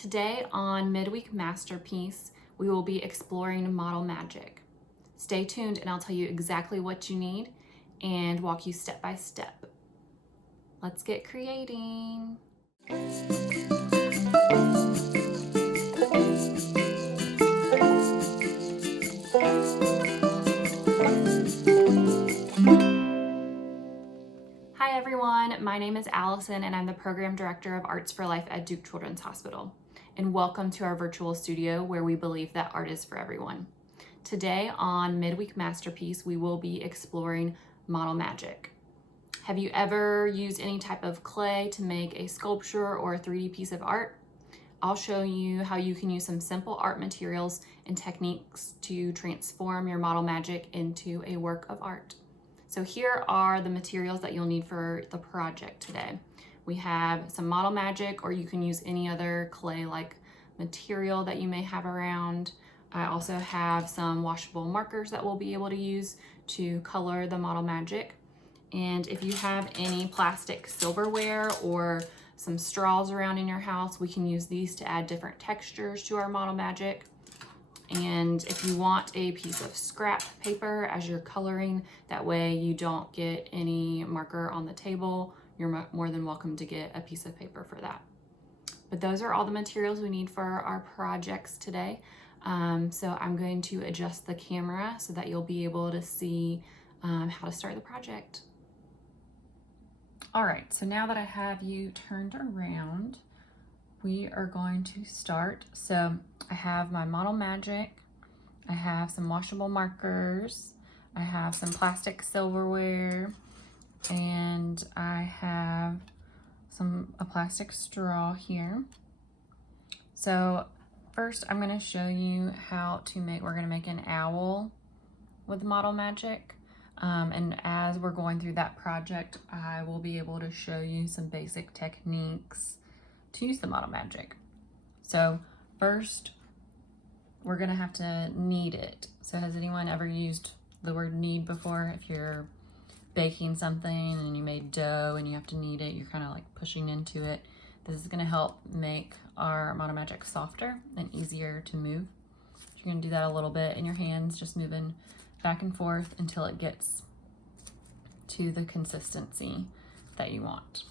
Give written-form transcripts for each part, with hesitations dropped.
Today on Midweek Masterpiece, we will be exploring model magic. Stay tuned and I'll tell you exactly what you need and walk you step by step. Let's get creating. Hi everyone, my name is Allison and I'm the Program Director of Arts for Life at Duke Children's Hospital. And welcome to our virtual studio where we believe that art is for everyone. Today on Midweek Masterpiece, we will be exploring model magic. Have you ever used any type of clay to make a sculpture or a 3D piece of art? I'll show you how you can use some simple art materials and techniques to transform your model magic into a work of art. So here are the materials that you'll need for the project today. We have some model magic, or you can use any other clay-like material that you may have around. I also have some washable markers that we'll be able to use to color the model magic. And if you have any plastic silverware or some straws around in your house, we can use these to add different textures to our model magic. And if you want a piece of scrap paper as you're coloring, that way you don't get any marker on the table, you're more than welcome to get a piece of paper for that. But those are all the materials we need for our projects today. So I'm going to adjust the camera so that you'll be able to see how to start the project. All right, so now that I have you turned around, we are going to start. So I have my model magic, I have some washable markers, I have some plastic silverware, and I have a plastic straw here. So first I'm going to show you how to we're going to make an owl with model magic. And as we're going through that project, I will be able to show you some basic techniques to use the model magic. So first, we're gonna have to knead it. So has anyone ever used the word knead before? If you're baking something and you made dough and you have to knead it, you're kind of like pushing into it. This is gonna help make our model magic softer and easier to move. You're gonna do that a little bit in your hands, just moving back and forth until it gets to the consistency that you want.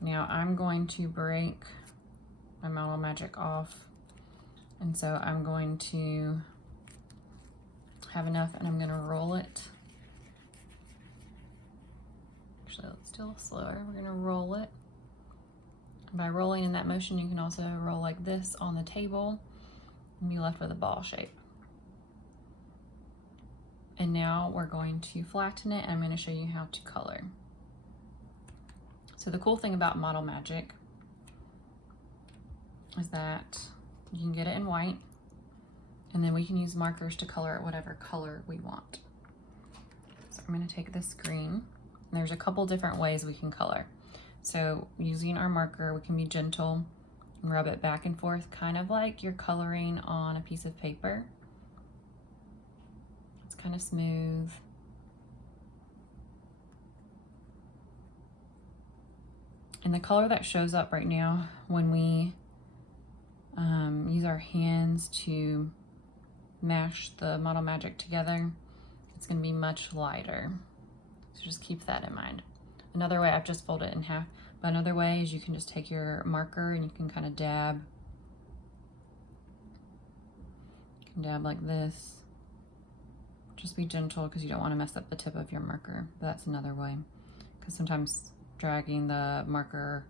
Now I'm going to break my model magic off, and so I'm going to have enough and I'm going to roll it. Actually, let's do a little slower. We're going to roll it. By rolling in that motion, you can also roll like this on the table and be left with a ball shape. And now we're going to flatten it and I'm going to show you how to color. So the cool thing about model magic is that you can get it in white, and then we can use markers to color it whatever color we want. So I'm going to take this green, and there's a couple different ways we can color. So using our marker, we can be gentle and rub it back and forth, kind of like you're coloring on a piece of paper. It's kind of smooth. And the color that shows up right now when we use our hands to mash the model magic together, it's going to be much lighter. So just keep that in mind. Another way, I've just folded it in half, but another way is you can just take your marker and you can kind of dab. You can dab like this. Just be gentle because you don't want to mess up the tip of your marker. But that's another way, because sometimes dragging the marker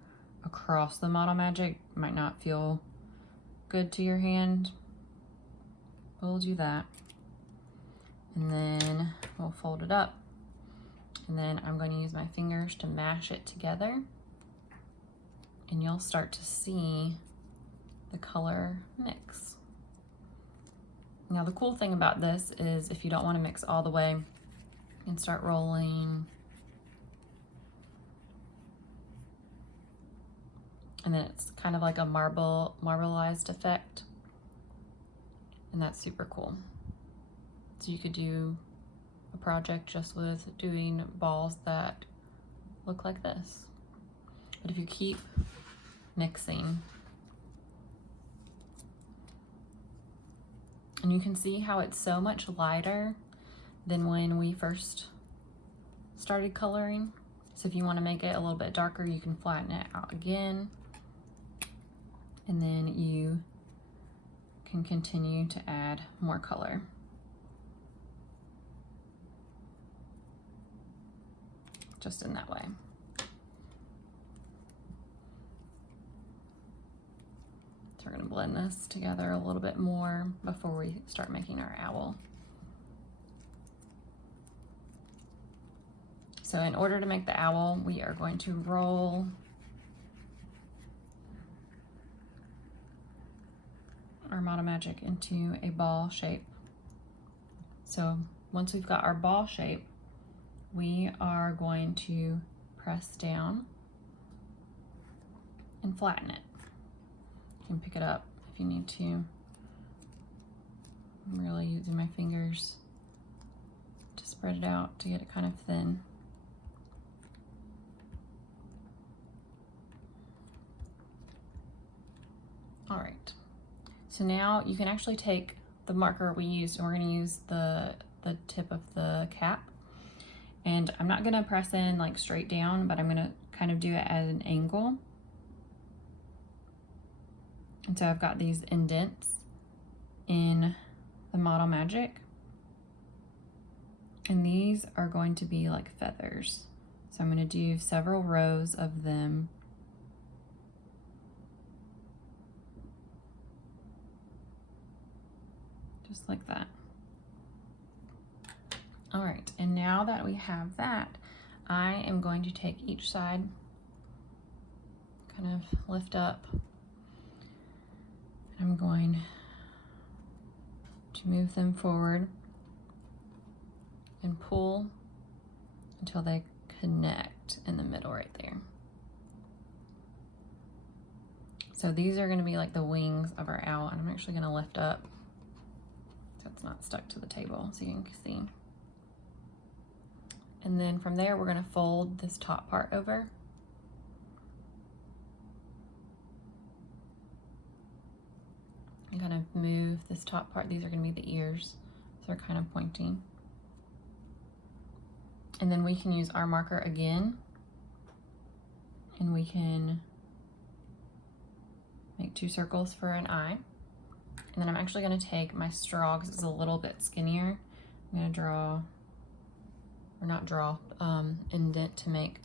across the model magic might not feel good to your hand. We'll do that. And then we'll fold it up. And then I'm going to use my fingers to mash it together. And you'll start to see the color mix. Now the cool thing about this is if you don't want to mix all the way, you can start rolling. And then it's kind of like a marbleized effect. And that's super cool. So you could do a project just with doing balls that look like this. But if you keep mixing, you can see how it's so much lighter than when we first started coloring. So if you want to make it a little bit darker, you can flatten it out again. And then you can continue to add more color. Just in that way. So we're going to blend this together a little bit more before we start making our owl. So in order to make the owl, we are going to roll our Model Magic into a ball shape. So once we've got our ball shape, we are going to press down and flatten it. You can pick it up if you need to. I'm really using my fingers to spread it out to get it kind of thin. All right, so now you can actually take the marker we used, and we're going to use the tip of the cap. And I'm not going to press in like straight down, but I'm going to kind of do it at an angle. And so I've got these indents in the Model Magic, and these are going to be like feathers. So I'm going to do several rows of them. Just like that. All right, and now that we have that, I am going to take each side, kind of lift up. I'm going to move them forward and pull until they connect in the middle right there. So these are going to be like the wings of our owl, and I'm actually going to lift up so it's not stuck to the table so you can see. And then from there, we're going to fold this top part over. And kind of move this top part. These are going to be the ears, so they're kind of pointing. And then we can use our marker again, and we can make 2 circles for an eye. And then I'm actually going to take my straw, because it's a little bit skinnier. I'm going to draw, or not draw, indent to make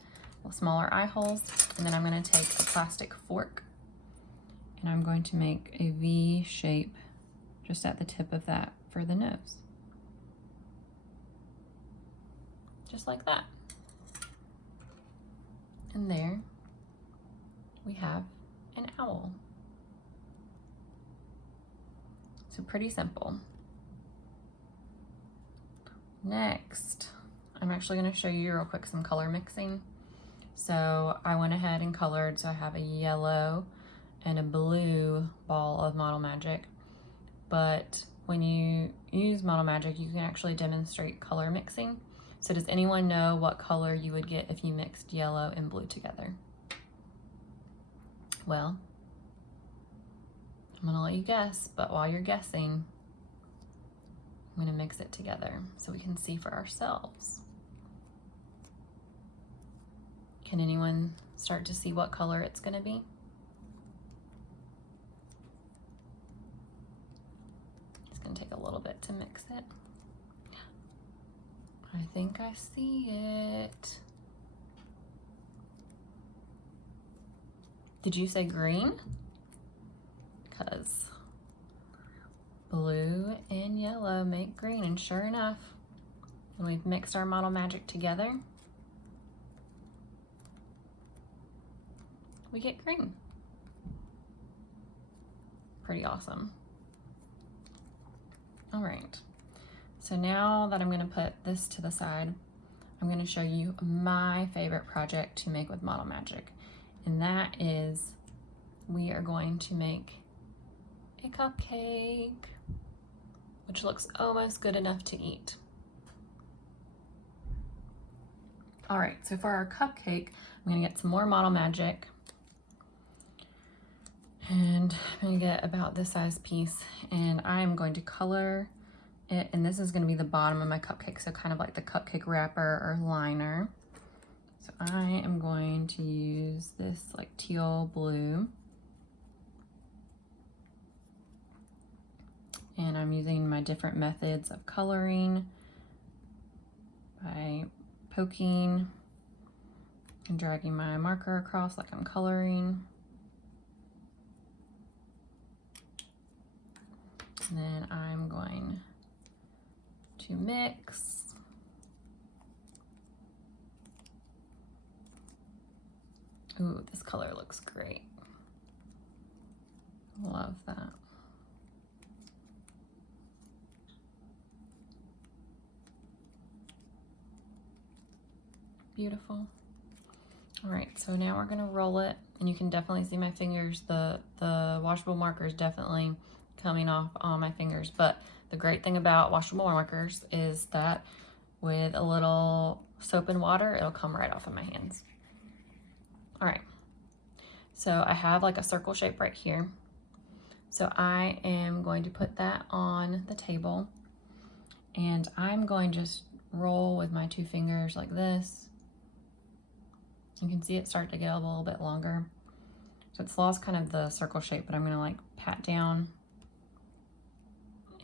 smaller eye holes. And then I'm going to take a plastic fork, and I'm going to make a V shape just at the tip of that for the nose. Just like that. And there we have an owl. So pretty simple. Next, I'm actually going to show you real quick some color mixing. So I went ahead and colored, so I have a yellow and a blue ball of Model Magic. But when you use Model Magic, you can actually demonstrate color mixing. So does anyone know what color you would get if you mixed yellow and blue together? Well, I'm gonna let you guess, but while you're guessing, I'm gonna mix it together so we can see for ourselves. Can anyone start to see what color it's gonna be? It's gonna take a little bit to mix it. I think I see it. Did you say green? Because blue and yellow make green, and sure enough, when we've mixed our Model Magic together, we get green. Pretty awesome. All right, so now that I'm gonna put this to the side, I'm gonna show you my favorite project to make with Model Magic, and that is we are going to make a cupcake, which looks almost good enough to eat. All right, so for our cupcake, I'm gonna get some more Model Magic, And I'm gonna get about this size piece, and I'm going to color it, and this is gonna be the bottom of my cupcake, so kind of like the cupcake wrapper or liner. So I am going to use this like teal blue. And I'm using my different methods of coloring by poking and dragging my marker across like I'm coloring. And then I'm going to mix. Ooh, this color looks great. Love that. Beautiful. All right, so now we're gonna roll it, and you can definitely see my fingers. The washable marker is definitely coming off on my fingers, but the great thing about washable markers is that with a little soap and water, it'll come right off of my hands. All right, so I have like a circle shape right here. So I am going to put that on the table, and I'm going to just roll with my 2 fingers like this. You can see it start to get a little bit longer. So it's lost kind of the circle shape, but I'm gonna like pat down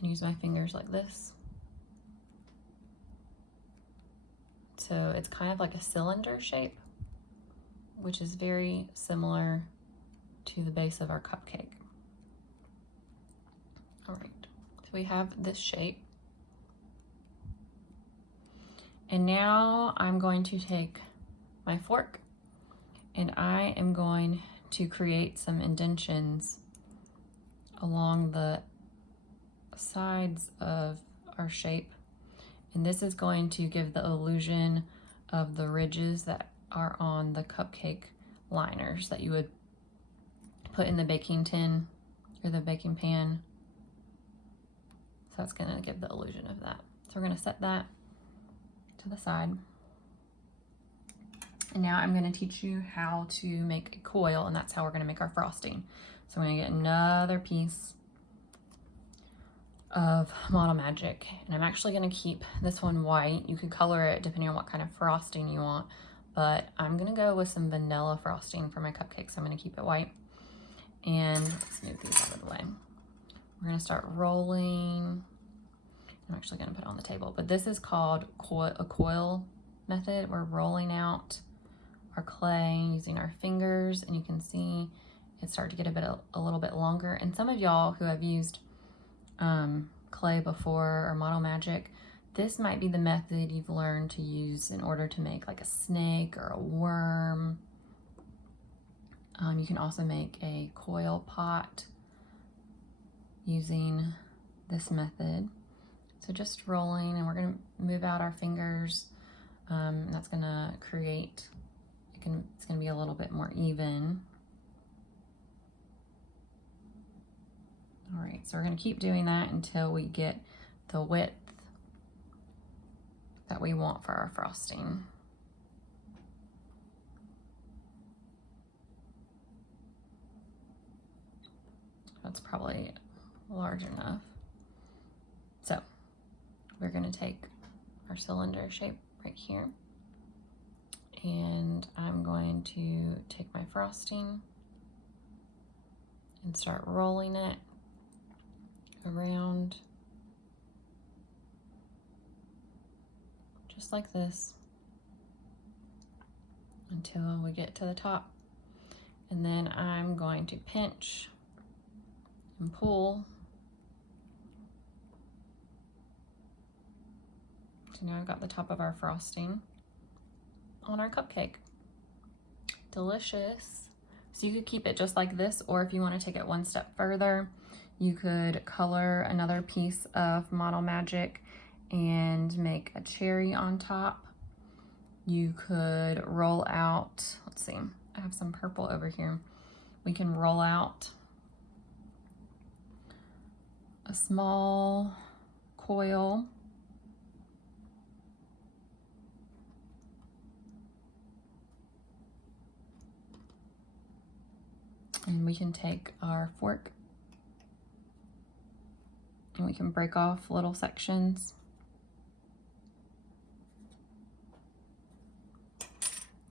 and use my fingers like this. So it's kind of like a cylinder shape, which is very similar to the base of our cupcake. All right, so we have this shape. And now I'm going to take my fork, and I am going to create some indentions along the sides of our shape. And this is going to give the illusion of the ridges that are on the cupcake liners that you would put in the baking tin or the baking pan. So that's gonna give the illusion of that. So we're gonna set that to the side. And now I'm gonna teach you how to make a coil, and that's how we're gonna make our frosting. So I'm gonna get another piece of Model Magic, and I'm actually gonna keep this one white. You could color it depending on what kind of frosting you want, but I'm gonna go with some vanilla frosting for my cupcakes. So I'm gonna keep it white. And let's move these out of the way. We're gonna start rolling. I'm actually gonna put it on the table, but this is called a coil method. We're rolling out our clay using our fingers, and you can see it start to get a little bit longer. And some of y'all who have used clay before or Model Magic, this might be the method you've learned to use in order to make like a snake or a worm. You can also make a coil pot using this method. So just rolling, and we're gonna move out our fingers. That's gonna create, it's gonna be a little bit more even. All right, so we're gonna keep doing that until we get the width that we want for our frosting. That's probably large enough. So we're gonna take our cylinder shape right here, and I'm going to take my frosting and start rolling it around just like this until we get to the top. And then I'm going to pinch and pull. So now I've got the top of our frosting on our cupcake. Delicious. So you could keep it just like this, or if you want to take it one step further, you could color another piece of Model Magic and make a cherry on top. You could roll out, let's see, I have some purple over here. We can roll out a small coil And we can take our fork and we can break off little sections.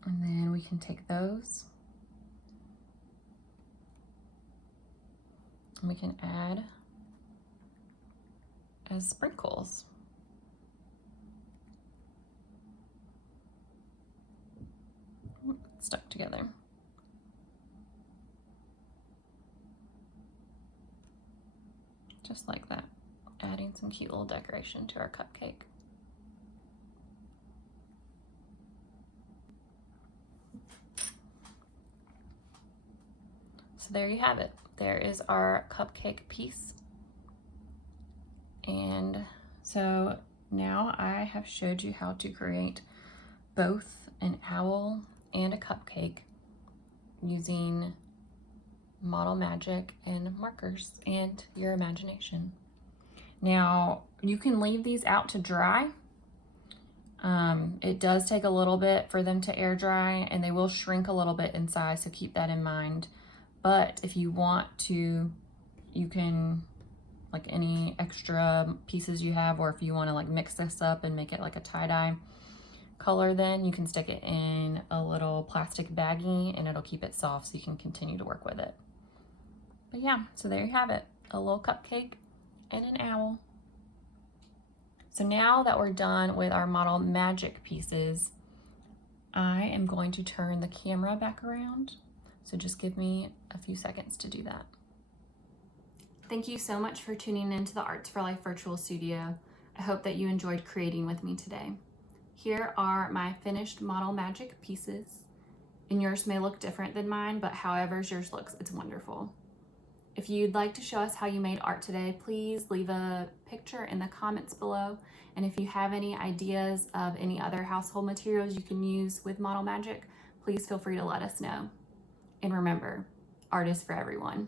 And then we can take those and we can add as sprinkles. Stuck together. Just like that, adding some cute little decoration to our cupcake. So there you have it. There is our cupcake piece. And so now I have showed you how to create both an owl and a cupcake using Model Magic and markers and your imagination. Now you can leave these out to dry. It does take a little bit for them to air dry and they will shrink a little bit in size, so keep that in mind. But if you want to, you can, like any extra pieces you have, or if you want to like mix this up and make it like a tie-dye color, then you can stick it in a little plastic baggie and it'll keep it soft so you can continue to work with it. But yeah, so there you have it, a little cupcake and an owl. So now that we're done with our Model Magic pieces, I am going to turn the camera back around. So just give me a few seconds to do that. Thank you so much for tuning into the Arts for Life virtual studio. I hope that you enjoyed creating with me today. Here are my finished Model Magic pieces, and yours may look different than mine, but however yours looks, it's wonderful. If you'd like to show us how you made art today, please leave a picture in the comments below. And if you have any ideas of any other household materials you can use with Model Magic, please feel free to let us know. And remember, art is for everyone.